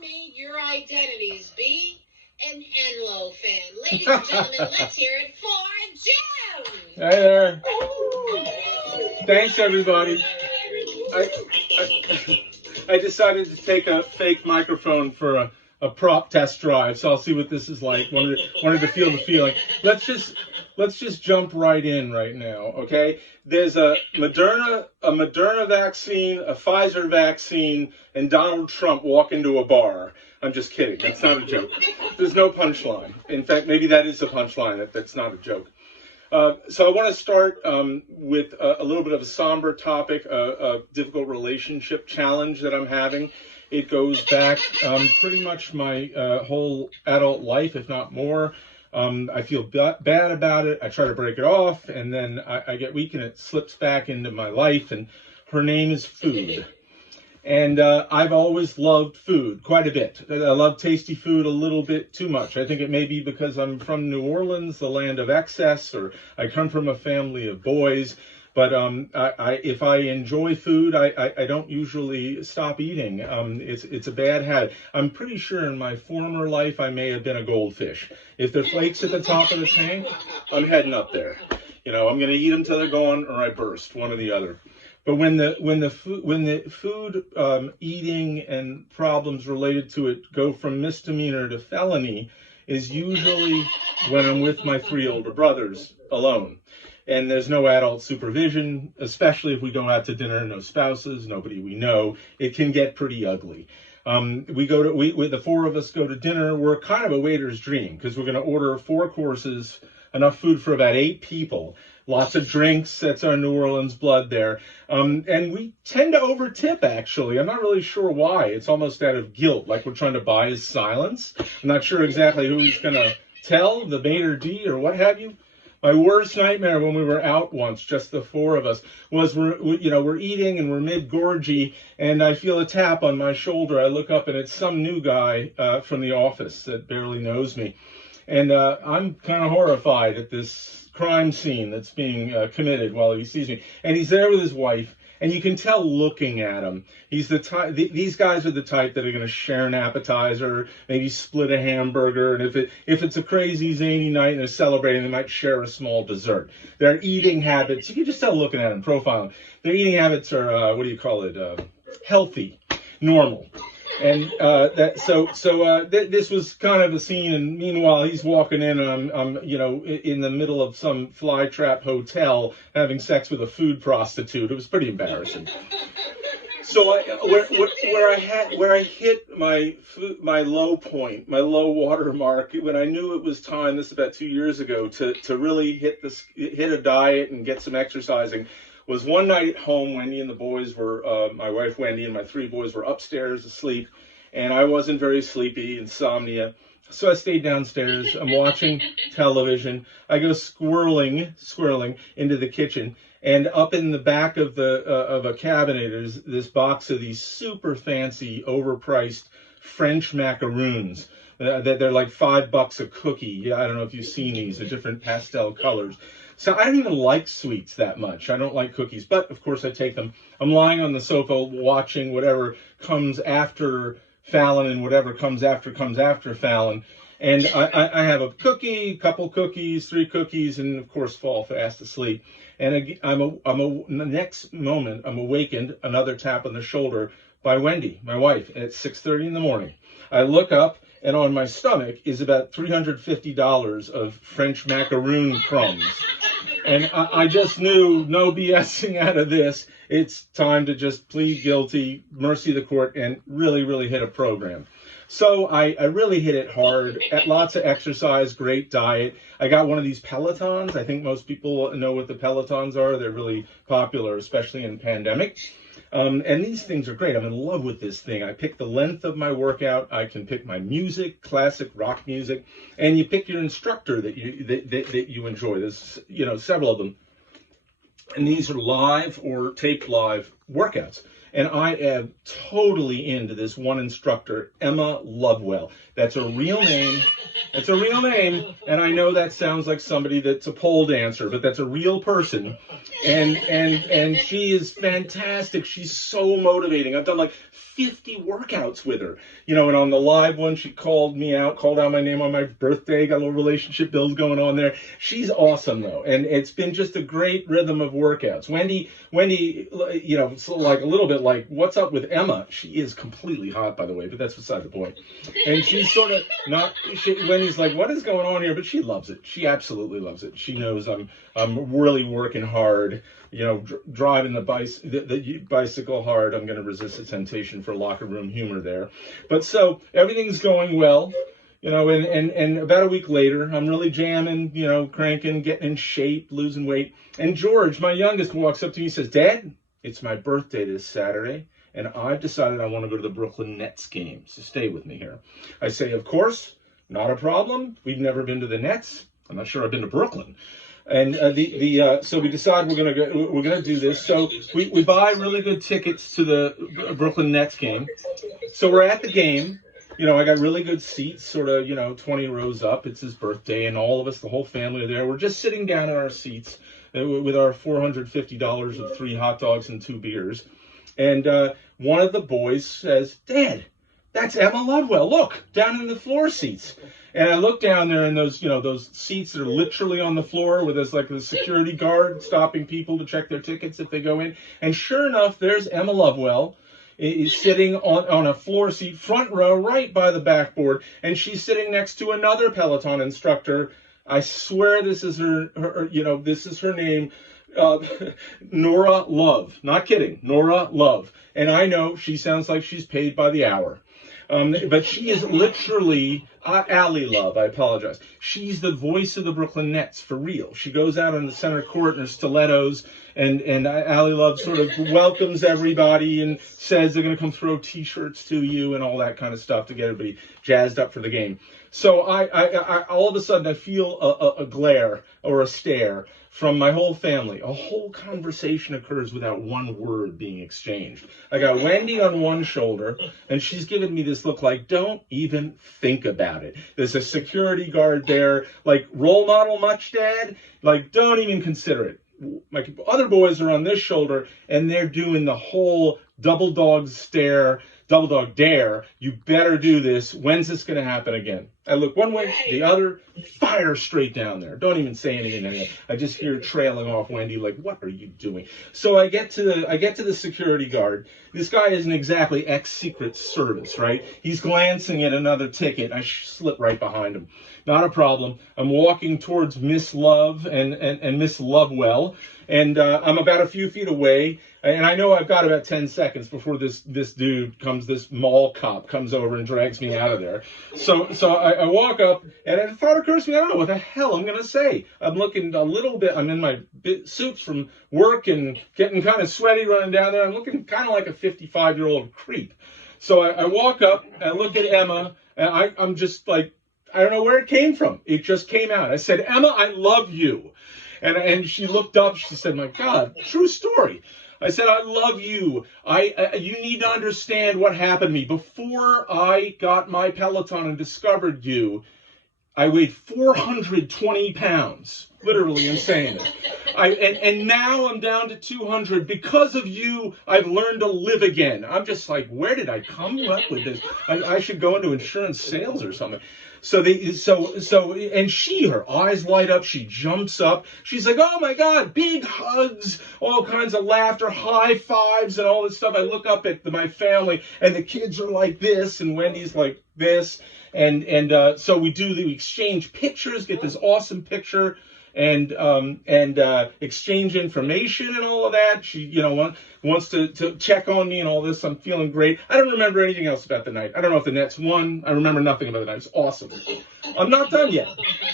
made your identities be an Enlo fan. Ladies and gentlemen, let's hear it for Jim! Hey there. Thanks, everybody. I decided to take a fake microphone for a prop test drive, so I'll see what this is like. Wanted to feel the feeling. Let's just jump right in right now, okay? There's a Moderna vaccine, a Pfizer vaccine, and Donald Trump walk into a bar. I'm just kidding. That's not a joke. There's no punchline. In fact, maybe that is a punchline. That's not a joke. So I want to start with a little bit of a somber topic, a difficult relationship challenge that I'm having. It goes back pretty much my whole adult life, if not more. I feel bad about it. I try to break it off, and then I get weak, and it slips back into my life. And her name is food. And I've always loved food quite a bit. I love tasty food a little bit too much. I think it may be because I'm from New Orleans, the land of excess, or I come from a family of boys. But if I enjoy food, I don't usually stop eating. It's a bad habit. I'm pretty sure in my former life I may have been a goldfish. If the flakes at the top of the tank, I'm heading up there. You know, I'm going to eat them till they're gone, or I burst, one or the other. But when the food eating and problems related to it go from misdemeanor to felony, is usually when I'm with my 3 older brothers alone. And there's no adult supervision, especially if we go out to dinner, no spouses, nobody we know. It can get pretty ugly. The 4 of us go to dinner. We're kind of a waiter's dream because we're going to order 4 courses, enough food for about 8 people. Lots of drinks. That's our New Orleans blood there. And we tend to over-tip, actually. I'm not really sure why. It's almost out of guilt, like we're trying to buy his silence. I'm not sure exactly who he's going to tell, the maitre d' or what have you. My worst nightmare when we were out once, just the 4 of us, was we're eating and we're mid-gorgy, and I feel a tap on my shoulder. I look up, and it's some new guy from the office that barely knows me. And I'm kind of horrified at this crime scene that's being committed while he sees me. And he's there with his wife, and you can tell looking at him. He's the type. These guys are the type that are going to share an appetizer, maybe split a hamburger, and if it's a crazy zany night and they're celebrating, they might share a small dessert. Their eating habits, you can just tell looking at them, profiling. Their eating habits are healthy, normal. And this was kind of a scene, and meanwhile he's walking in, and I'm in the middle of some flytrap hotel having sex with a food prostitute. It was pretty embarrassing. So where I hit my low point, my low water mark, when I knew it was time, this is about 2 years ago, to really hit a diet and get some exercising, was one night at home. Wendy and the boys were, my wife Wendy and my 3 boys were upstairs asleep, and I wasn't very sleepy, insomnia. So I stayed downstairs. I'm watching television. I go squirreling into the kitchen, and up in the back of a cabinet is this box of these super fancy, overpriced French macaroons. They're like $5 a cookie. Yeah, I don't know if you've seen these. They're different pastel colors. So I don't even like sweets that much. I don't like cookies, but of course I take them. I'm lying on the sofa watching whatever comes after Fallon and whatever comes after Fallon. And I have a cookie, couple cookies, 3 cookies, and of course fall fast asleep. And the next moment I'm awakened, another tap on the shoulder by Wendy, my wife, at 6:30 in the morning. I look up, and on my stomach is about $350 of French macaroon crumbs. And I just knew, no BSing out of this. It's time to just plead guilty, mercy the court, and really, really hit a program. So I really hit it hard. Lots of exercise, great diet. I got one of these Pelotons. I think most people know what the Pelotons are. They're really popular, especially in pandemic. And these things are great. I'm in love with this thing. I pick the length of my workout. I can pick my music, classic rock music, and you pick your instructor that you enjoy. There's several of them, and these are live or taped live workouts. And I am totally into this one instructor, Emma Lovewell. That's a real name. It's a real name, and I know that sounds like somebody that's a pole dancer, but that's a real person. And she is fantastic. She's so motivating. I've done like 50 workouts with her. You know, and on the live one, she called out my name on my birthday, got a little relationship build going on there. She's awesome, though, and it's been just a great rhythm of workouts. Wendy, you know, it's like a little bit like, what's up with Emma? She is completely hot, by the way, but that's beside the point. And she's sort of Wendy's like, what is going on here? But she loves it. She absolutely loves it. She knows I'm really working hard, you know, driving the bicycle hard. I'm going to resist the temptation for locker room humor there. But so everything's going well, you know, and about a week later, I'm really jamming, you know, cranking, getting in shape, losing weight. And George, my youngest, walks up to me and says, Dad, it's my birthday this Saturday, and I've decided I want to go to the Brooklyn Nets game, so stay with me here. I say, of course, not a problem. We've never been to the Nets. I'm not sure I've been to Brooklyn. And so we decide we're gonna do this. So we buy really good tickets to the Brooklyn Nets game. So we're at the game. You know, I got really good seats, sort of, you know, 20 rows up. It's his birthday, and all of us, the whole family, are there. We're just sitting down in our seats with our $450 of 3 hot dogs and 2 beers. And one of the boys says, Dad, that's Emma Lovewell. Look, down in the floor seats. And I look down there, and those, you know, those seats that are literally on the floor where there's like a security guard stopping people to check their tickets if they go in. And sure enough, there's Emma Lovewell is sitting on a floor seat, front row, right by the backboard. And she's sitting next to another Peloton instructor. I swear this is her you know, this is her name. Nora Love. Not kidding. Nora Love. And I know she sounds like she's paid by the hour. But she is literally Allie Love. I apologize. She's the voice of the Brooklyn Nets for real. She goes out on the center court in her stilettos, and Allie Love sort of welcomes everybody and says they're going to come throw T-shirts to you and all that kind of stuff to get everybody jazzed up for the game. So I all of a sudden I feel a glare or a stare from my whole family. A whole conversation occurs without one word being exchanged. I got Wendy on one shoulder, and she's giving me this look like, don't even think about it. There's a security guard there, like, role model much, Dad? Like, don't even consider it. My other boys are on this shoulder, and they're doing the whole double dog dare. You better do this. When's this going to happen again? I look one way, the other, fire straight down there. Don't even say anything. I just hear trailing off Wendy, like, what are you doing? So I get to the security guard. This guy isn't exactly ex-Secret Service, right? He's glancing at another ticket. I slip right behind him. Not a problem. I'm walking towards Miss Love and Miss Lovewell, and I'm about a few feet away. And I know I've got about 10 seconds before this mall cop comes over and drags me out of there. So I walk up, and a thought occurs to me, I don't know what the hell I'm going to say. I'm looking a little bit, I'm in my suits from work and getting kind of sweaty running down there. I'm looking kind of like a 55-year-old creep. So I walk up, I look at Emma, and I'm just like, I don't know where it came from. It just came out. I said, Emma, I love you. And she looked up, she said, my God, true story. I said, I love you. You need to understand what happened to me. Before I got my Peloton and discovered you, I weighed 420 pounds. Literally insane. And now I'm down to 200. Because of you, I've learned to live again. I'm just like, where did I come up with this? I should go into insurance sales or something. And her eyes light up. She jumps up. She's like, oh my God, big hugs, all kinds of laughter, high fives, and all this stuff. I look up at my family, and the kids are like this, and Wendy's like this. So we exchange pictures, get this awesome picture, and exchange information and all of that. She, wants to check on me and all this. I'm feeling great. I don't remember anything else about the night. I don't know if the Nets won. I remember nothing about the night. It's awesome. I'm not done yet.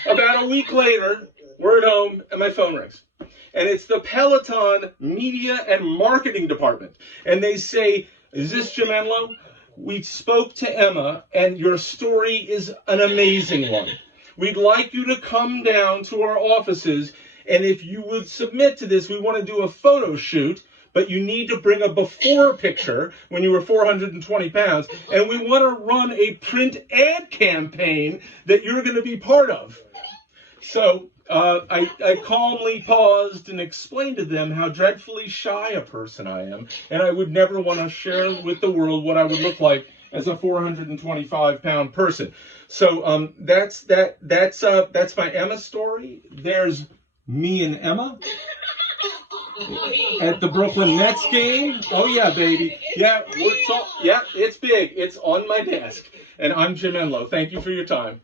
About a week later, we're at home, and my phone rings. And it's the Peloton Media and Marketing Department. And they say, is this Jim Enlow? We spoke to Emma, and your story is an amazing one. We'd like you to come down to our offices, and if you would submit to this, we want to do a photo shoot but you need to bring a before picture when you were 420 pounds. And we want to run a print ad campaign that you're going to be part of. So I calmly paused and explained to them how dreadfully shy a person I am, and I would never want to share with the world what I would look like as a 425-pound person. So that's my Emma story. There's me and Emma at the Brooklyn Nets game. Oh yeah, baby. Yeah, it's big. It's on my desk. And I'm Jim Enlow. Thank you for your time.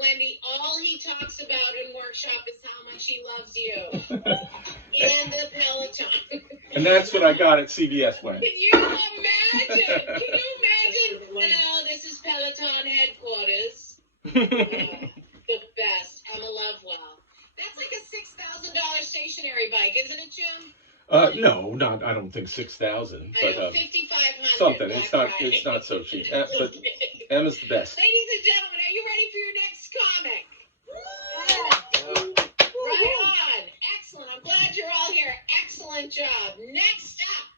Wendy, all he talks about in workshop is how much he loves you and the Peloton. And that's what I got at CVS Wendy. Can you imagine? Hello, this is Peloton headquarters. The best. Emma Lovewell. That's like a $6,000 stationary bike, isn't it, Jim? No, not. I don't think 6,000, but $5,500. something. It's not so cheap. But Emma's the best. Ladies and gentlemen, are you ready for your next comic? Right on. Excellent. I'm glad you're all here. Excellent job. Next up,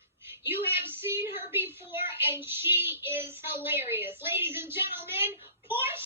you have seen her before, and she is hilarious. Ladies and gentlemen,